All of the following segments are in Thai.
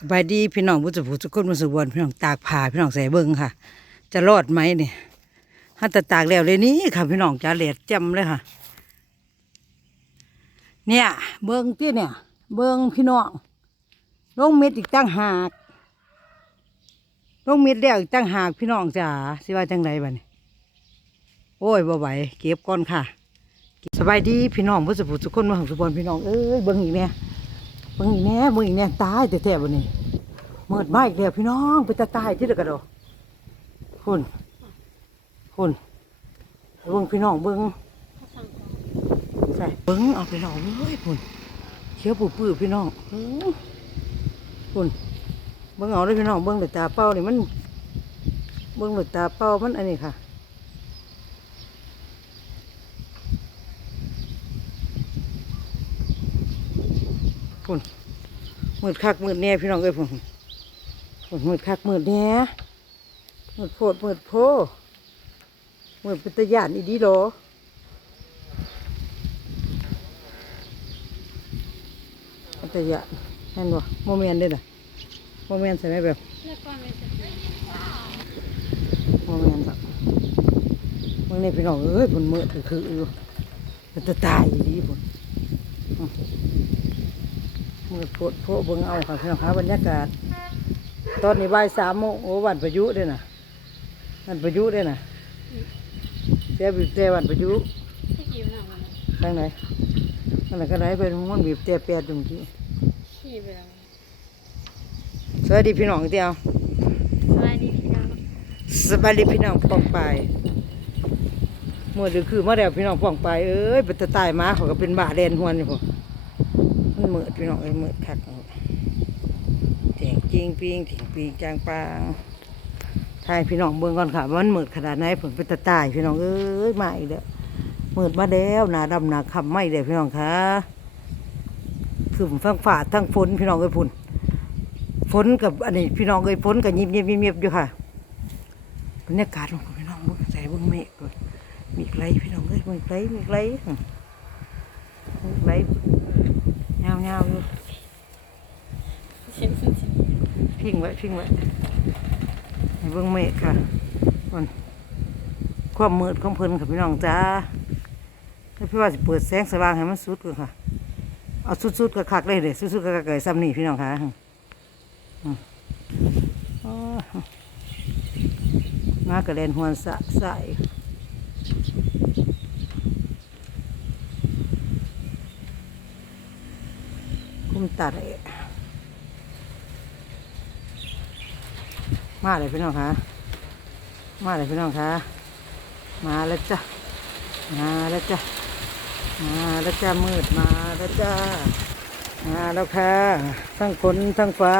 สบายดีพี่น้องผู้สุผู้สุคนผู้สุบวนพี่น้องตากผ้าพี่น้องใส่เบิ้งค่ะ จะรอดไหมเนี่ยถ้าแต่ตากแล้วเลยนี่ค่ะ พี่น้องจะเหลียดจำเลยค่ะ เนี่ย เบิ้งที่เนี่ย เบิ้งพี่น้องลงเม็ดอีกตั้งหากลงเม็ดแล้วอีกตั้งหากพี่น้องจ๋าสิว่าจังไรบ้านี้โอ้ยบ่ไหวเก็บก่อนค่ะสบายดีพี่น้องผู้สุผู้สุคนมาของสุบวนพี่น้องเอ้ยเบิ้งอีกเนี่ย มึงอีแน่มึงอีแน่ตายแต่แต่วันนี้เมิดมาอีกแล้วพี่น้องไปตาตายที่เด็กกระโดดคุณคุณเบิ้งพี่น้องเบิ้งใส่เบิ้งเอาพี่น้องเฮ้ยคุณเขียวปื้อปื้อพี่น้องคุณเบิ้งเอาเลยพี่น้องเบิ้งด้วยตาเป้านี่มันเบิ้งด้วยตาเป้ามันอันนี้ค่ะ พุ่นมืดคักมืดแน่พี่น้องเอ้ยพุ่นพุ่นมืดคักมืดแน่มืดโพดมืดโพมืดเป็นตะยานอีดีโดเป็นตะยานเห็นบ่โมเมนต์ด้อน่ะโมเมนต์ใช่ไหมแบบโมเมนต์สักมึงนี่พี่น้องเอ้ยพุ่นมืดก็คืออยู่เป็นตะตายอีดีพุ่น มืดโพดโพเบิ่งเอาค่ะพี่น้องคะบรรยากาศ ตอนนี้บ่ายสามโมงโอ้วันประยุด้วยนะวันประยุด้วยนะเจ้าบีบแต่วันประยุทางไหนทางไหนก็ไหนเป็นมันบีบแต่แปดตรงที่ขี่ไปแล้วสวัสดีพี่น้องเตียวสวัสดีพี่น้องสวัสดีพี่น้องปองไปายมื่อเดือคือเมาแล้วพี่น้องปองไปเอ้ยเป็นตะตายหมาเขาก็เป็นบาแดนหวนอยู่พอมัน มืดพี่น้องเอ้ยมืดคักเถียงจริงปิงเถียงปิงจางปางทายพี่น้องเบิ่งก่อนค่ะวันมืดขนาดไหนผมเป็นตะตายพี่น้องเอ้ยมาอีกแล้วมืดมาแล้วหนาดำหนาคำไม่เด้พี่น้องคะคือผมฟังฝ่าทั้งฝนพี่น้องเอ้ยพุ่นฝนกับอันนี้พี่น้องเอ้ยฝนกับยิบยิบยิบยิบอยู่ค่ะบรรยากาศของพี่น้องใส่เบิ่งเมฆก่อนมีไกลพี่น้องเอ้ยมีไกลมีไกลอืมมีไกล เงาเงาอยู่พิงไว้พิงไว้ให้เบิ่งเมฆค่ะก่อนความมืดของเพลินค่ะพี่น้องจ้าถ้าพี่ว่าสิเปิดแสงสว่างให้มันสุดก่อนค่ะเอาสุดๆก็คักเลยเด้สุดๆก็คักเลยซ้ำนี่พี่น้องค่ะมากระเด็นหวนสะใส ตัดเอะมาเลยพี่น้องคะมาเลยพี่น้องคะมาแล้วจ้ะ มาแล้วจ้ะ มาแล้วจ้ามืดมาแล้วจ้ามาแล้วค่ะทั้งฝนทั้งฟ้า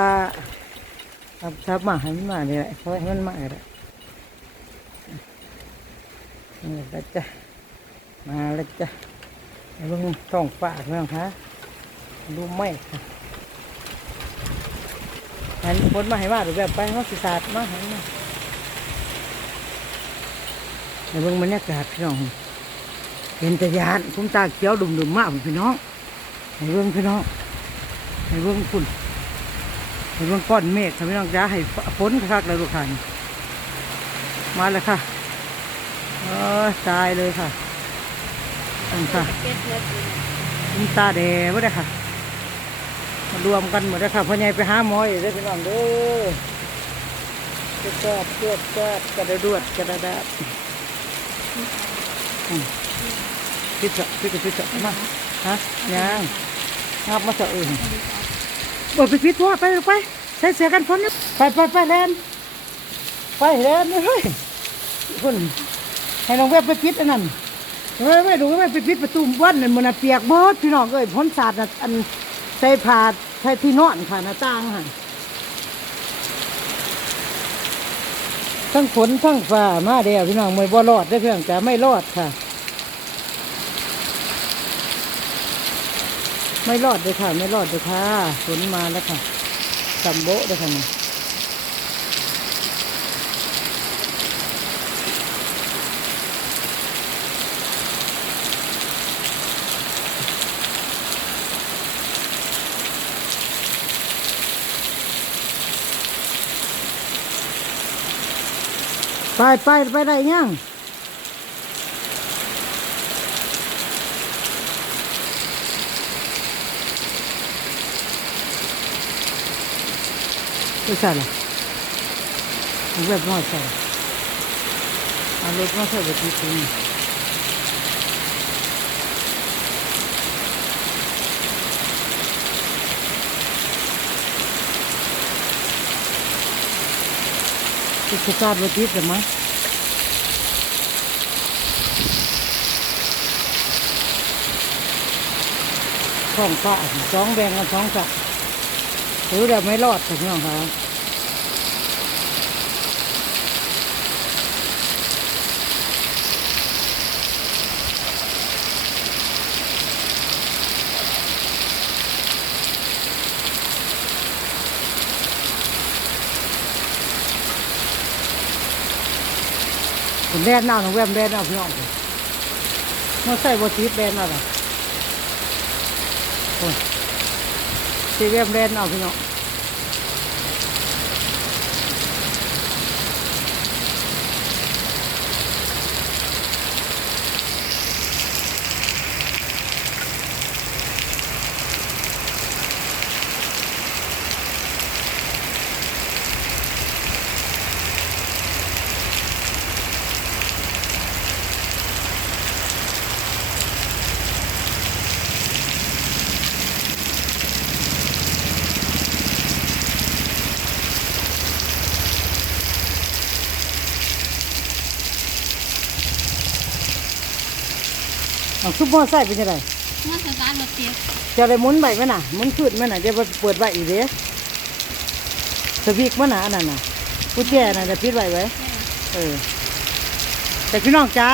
ทับทับมาให้มันมาเนี่ยเขาให้มันมาเลยนี่แล้วจ้ะ มาแล้วจ้ะไอ้เบิ่งท้องฟ้าพี่น้องคะ ดูไม่ค่ะอันฝนมาให้ว่าหรือแบบไปเขาสิสาดมาให้มาในเบื้องบรรยากาศพี่น้องเป็นตะยานคุ้มตาเขียวดุมดุมๆมากพี่น้องในเบื้องพี่น้องในเบื้องฝุ่นในเบื้องก้อนเมฆค่ะพี่น้องจ้าให้ฝนคักๆเลยลูกค้านี่มาแล้วค่ะเออตายเลยค่ะอันค่ะเก็ตเลือดอยู่คุ้มตาแดงไม่ได้ค่ะมา รวมกันหมดแล้วค่ะพ่อใหญ่ไปหาหมออีกได้พี่น้องเด้อเจ็บแซ่บเจ็บแซ่บกระดวดกระดาดอืมพิษจะพิษจะพิษจะมาฮะยังงับมาสะอื่นบ่ไปพิษว่าไปไปใส่เสียกันฝนนี่ไปไปไปแลนไปแลนเฮ้ยคนให้น้องแวบไปพิษอันนั้นเฮ้ยไม่ดูไม่ไปพิษประตูบ้านนั่นมันเปียกเบิดพี่น้องเอ้ยพ้นสาดน่ะอันใส่ผ้า ใช่ที่นอนค่ะหน้าต่างค่ะทั้งฝนทั้งฟ้ามาเดียวพี่น้องไม่บ่รอดได้เพื่อนแต่ไม่รอดค่ะ ไม่รอดเลยค่ะ ไม่รอดเลยค่ะฝนมาแล้วค่ะสัมโบะเลยค่ะ ไปไปไปได้ยังไม่ใช่หรอผมแบบน้อยใส่เอารถมาใส่ไปที่ตรงนี้ สตาร์ทรถติดหรือมั้งสองฝาสองแบ่งกันสองฝาหรือเดี๋ยวไม่รอดถึงน้องครับ ผมแดนเอาหนูแวมแดนเอาพี่น้องมาใส่บทีแดนเอาล่ะโอ้ยสีแวมแดนเอาพี่น้อง เอาซุปมอใส่เป็นยังไงมาสตาร์ทรถเตี้ยจะได้หมุนใบไหมน่ะหมุนขึ้นไหมน่ะจะเปิดใบอีกเด้สวิกมันน่ะอันนั้นน่ะกุญแจน่ะจะปิดไว้ไว้เออแต่พี่น้องจ้า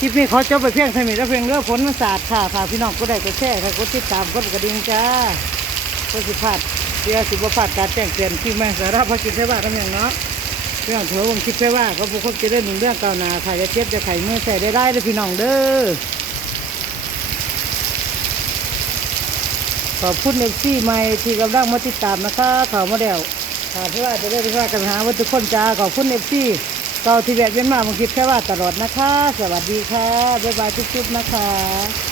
คลิปนี้ขอจบไปเพียงเท่านี้แล้วเพียงเรื่องผลมันศาสตร์ค่ะฝากพี่น้องก็ได้ก็แชร์ค่ะกดติดตามกดกระดิ่งจ้าก็สิพลาดเสียสิบพลาดการแจ้งเตือนที่แม่สาระพักกินใช่ว่าทั้งอย่างเนาะ พี่องถือผมคิดใช่ว่าก็ผู้คนจะได้หนึ่งเรื่องเก่าวนาค่ะจะเจ็บจะไข่เมื่อใส่ได้ได้เลยพี่น้องเด้อขอบคุณเอฟซีใหม่ที่กำลังมาติดตามนะคะเขาวมาเดียวค่ะเพื่อว่าจะได้รู้ว่ากันหาว่าทุกคนจ้าขอบคุณเอฟซีเก่าที่แบบเวียนมาผมคิดแค่ว่าตลอดนะคะ สวัสดีค่ะบ๊ายบายทุกๆนะคะ